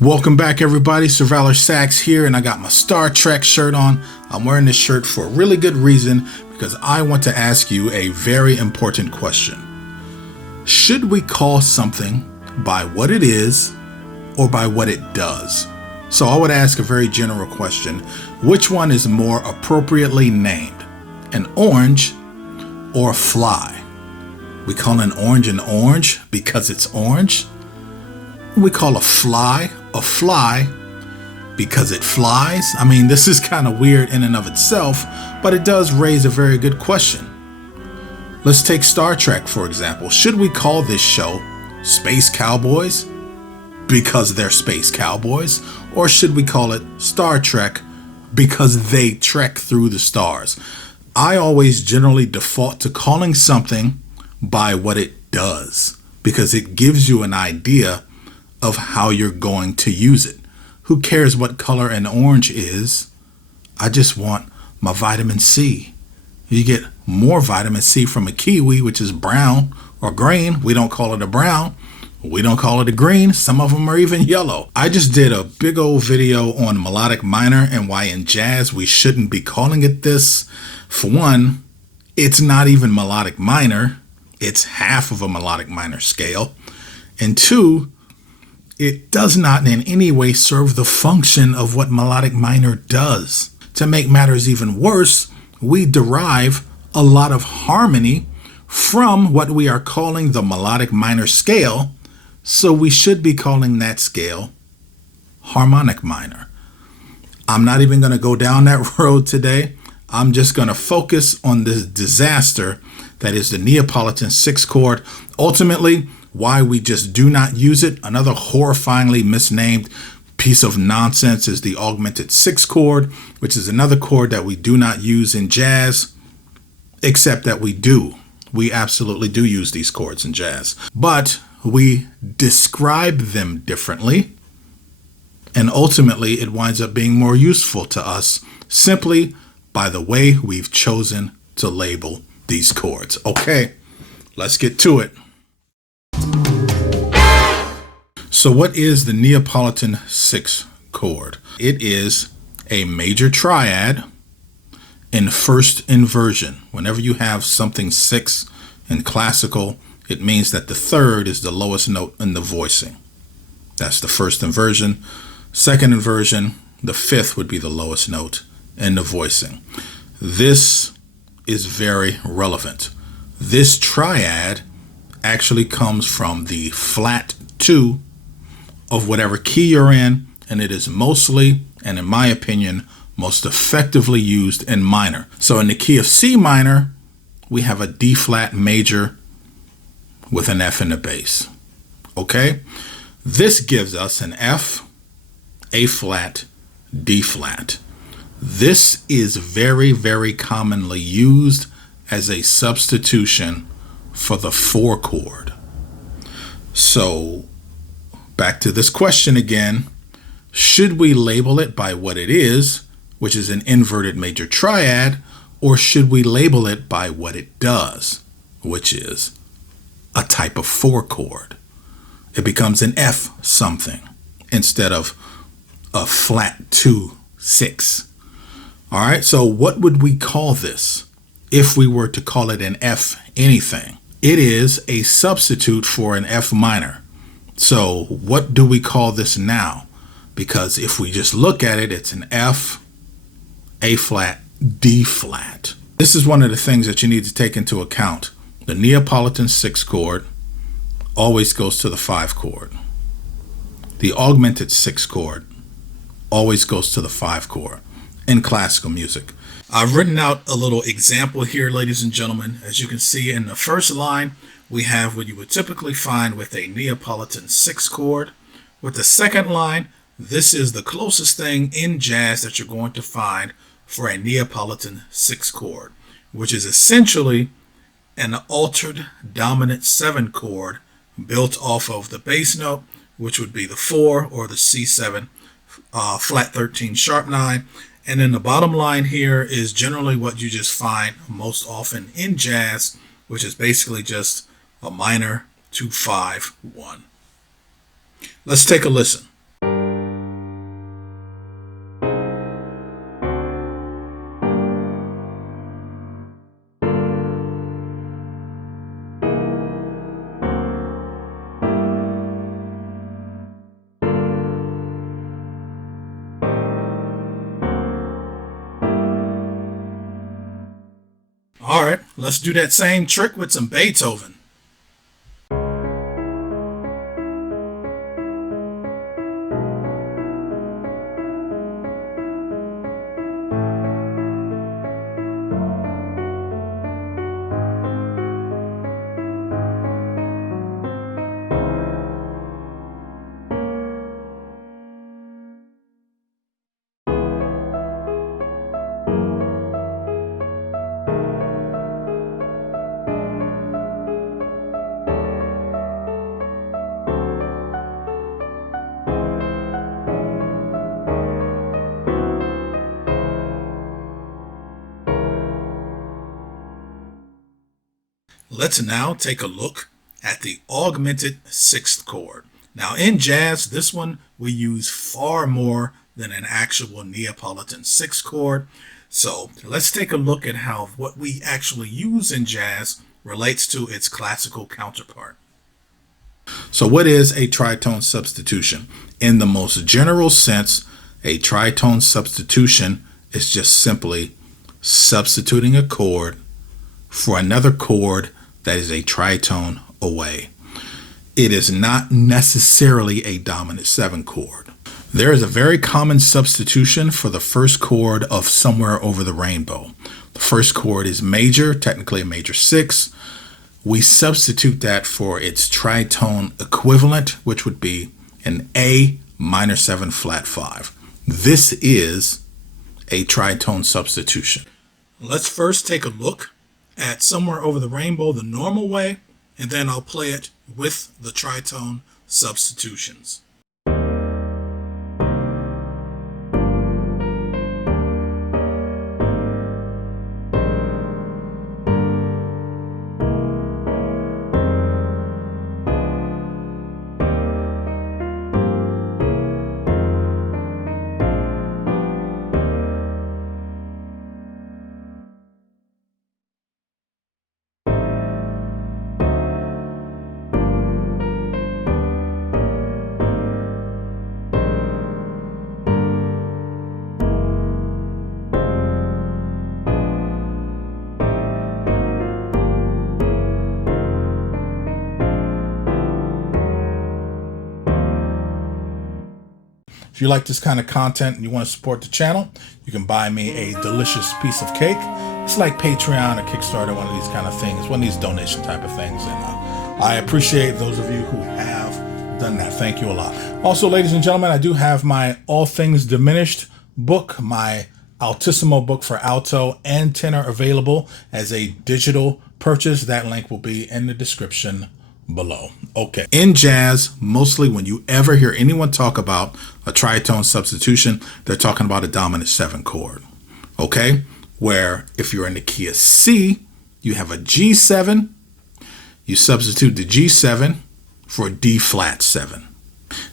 Welcome back, everybody. Sirvalorsax here, and I got my Star Trek shirt on. I'm wearing this shirt for a really good reason, because I want to ask you a very important question. Should we call something by what it is or by what it does? So I would ask a very general question. Which one is more appropriately named? An orange or a fly? We call an orange because it's orange. We call a fly because it flies. I mean, this is kind of weird in and of itself, but it does raise a very good question. Let's take Star Trek, for example. Should we call this show Space Cowboys because they're space cowboys? Or should we call it Star Trek because they trek through the stars? I always generally default to calling something by what it does, because it gives you an idea of how you're going to use it. Who cares what color an orange is? I just want my vitamin C. You get more vitamin C from a kiwi, which is brown or green. We don't call it a brown. We don't call it a green. Some of them are even yellow. I just did a big old video on melodic minor and why in jazz we shouldn't be calling it this. For one, it's not even melodic minor. It's half of a melodic minor scale. And two, it does not in any way serve the function of what melodic minor does. To make matters even worse, we derive a lot of harmony from what we are calling the melodic minor scale, so we should be calling that scale harmonic minor. I'm not even going to go down that road today. I'm just going to focus on this disaster that is the Neapolitan 6th chord. Ultimately, why we just do not use it. Another horrifyingly misnamed piece of nonsense is the Augmented 6th chord, which is another chord that we do not use in jazz, except that we do. We absolutely do use these chords in jazz, but we describe them differently, and ultimately it winds up being more useful to us simply by the way we've chosen to label these chords. Okay, let's get to it. So what is the Neapolitan 6th chord? It is a major triad in first inversion. Whenever you have something 6 in classical, it means that the third is the lowest note in the voicing. That's the first inversion. Second inversion, the fifth would be the lowest note in the voicing. This is very relevant. This triad actually comes from the flat 2 of whatever key you're in, and it is mostly, and in my opinion, most effectively used in minor. So in the key of C minor, we have a D flat major with an F in the bass. Okay? This gives us an F, A flat, D flat. This is very, very commonly used as a substitution for the 4 chord. So back to this question again. Should we label it by what it is, which is an inverted major triad, or should we label it by what it does, which is a type of 4 chord? It becomes an F something instead of a flat 2, 6. All right, so what would we call this if we were to call it an F anything? It is a substitute for an F minor. So what do we call this now? Because if we just look at it, it's an F, A flat, D flat. This is one of the things that you need to take into account. The Neapolitan 6th chord always goes to the 5 chord. The Augmented 6th chord always goes to the 5 chord in classical music. I've written out a little example here, ladies and gentlemen. As you can see in the first line, we have what you would typically find with a Neapolitan 6th chord. With the second line, this is the closest thing in jazz that you're going to find for a Neapolitan 6th chord, which is essentially an altered dominant 7 chord built off of the bass note, which would be the 4 or the C7 flat 13 sharp 9. And then the bottom line here is generally what you just find most often in jazz, which is basically just a minor 2-5-1. Let's take a listen. let's do that same trick with some Beethoven. Let's now take a look at the Augmented 6th chord. Now in jazz, this one we use far more than an actual Neapolitan 6th chord. So let's take a look at how what we actually use in jazz relates to its classical counterpart. So what is a tritone substitution? In the most general sense, a tritone substitution is just simply substituting a chord for another chord that is a tritone away. It is not necessarily a dominant 7 chord. There is a very common substitution for the first chord of Somewhere Over the Rainbow. The first chord is major, technically a major 6. We substitute that for its tritone equivalent, which would be an A minor 7 flat 5. This is a tritone substitution. Let's first take a look at Somewhere Over the Rainbow the normal way, and then I'll play it with the tritone substitutions. If you like this kind of content and you want to support the channel, you can buy me a delicious piece of cake. It's like Patreon or Kickstarter, one of these kind of things, one of these donation type of things. And I appreciate those of you who have done that. Thank you a lot. Also, ladies and gentlemen, I do have my All Things Diminished book, my Altissimo book for alto and tenor, available as a digital purchase. That link will be in the description below. Okay. In jazz, mostly when you ever hear anyone talk about a tritone substitution, they're talking about a dominant 7 chord. Okay? Where if you're in the key of C, you have a G7, you substitute the G7 for a D flat 7.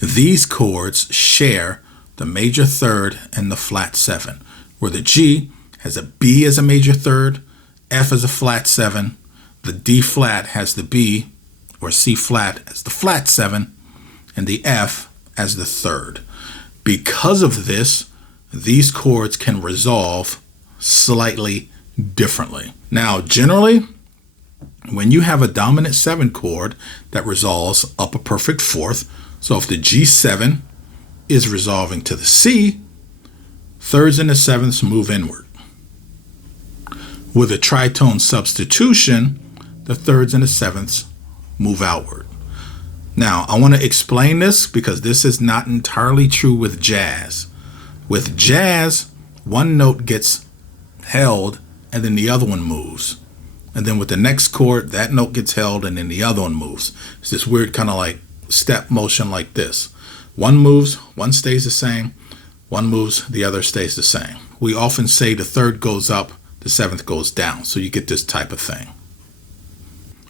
These chords share the major third and the flat 7, where the G has a B as a major third, F as a flat 7, the D flat has the B or C flat as the flat 7, and the F as the third. Because of this, these chords can resolve slightly differently. Now, generally, when you have a dominant 7 chord that resolves up a perfect fourth, so if the G7 is resolving to the C, thirds and the sevenths move inward. With a tritone substitution, the thirds and the sevenths move outward. Now, I want to explain this because this is not entirely true with jazz. With jazz, one note gets held and then the other one moves. And then with the next chord, that note gets held and then the other one moves. It's this weird kind of like step motion like this. One moves, one stays the same. One moves, the other stays the same. We often say the third goes up, the seventh goes down. So you get this type of thing.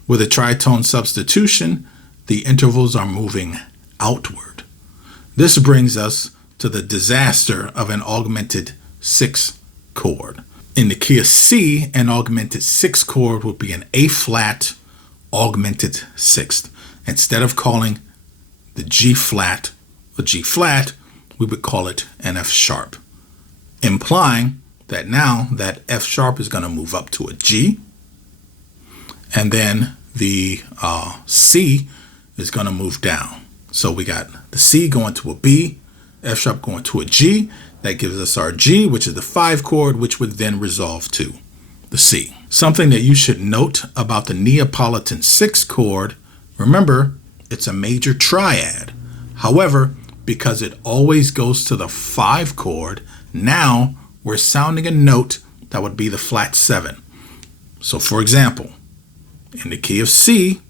With a tritone substitution, the intervals are moving outward. This brings us to the disaster of an augmented 6th chord. In the key of C, an augmented 6th chord would be an A flat augmented 6th. Instead of calling the G flat a G flat, we would call it an F sharp, implying that now that F sharp is going to move up to a G, and then the C is going to move down. So we got the C going to a B, F sharp going to a G. That gives us our G, which is the 5 chord, which would then resolve to the C. Something that you should note about the Neapolitan 6th chord, remember, it's a major triad. However, because it always goes to the 5 chord, now we're sounding a note that would be the flat 7. So for example, in the key of C,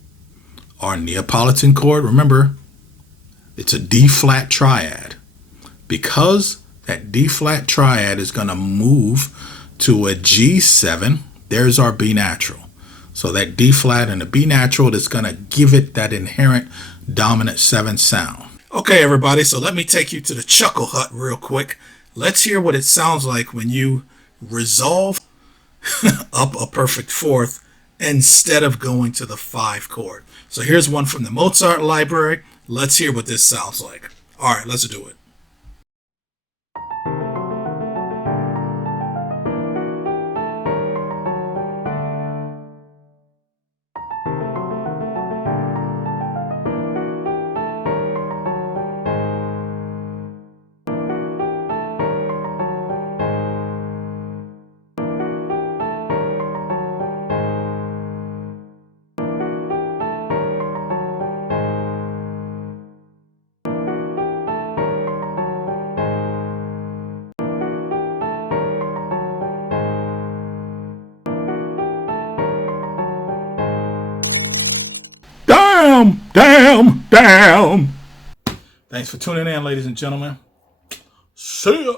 our Neapolitan chord, remember, it's a D flat triad. Because that D flat triad is going to move to a G7, there's our B natural. So that D flat and the B natural is going to give it that inherent dominant 7 sound. Okay, everybody, so let me take you to the chuckle hut real quick. Let's hear what it sounds like when you resolve up a perfect 4th instead of going to the 5 chord. So here's one from the Mozart library. Let's hear what this sounds like. All right, let's do it. Damn. Thanks for tuning in, ladies and gentlemen. See ya.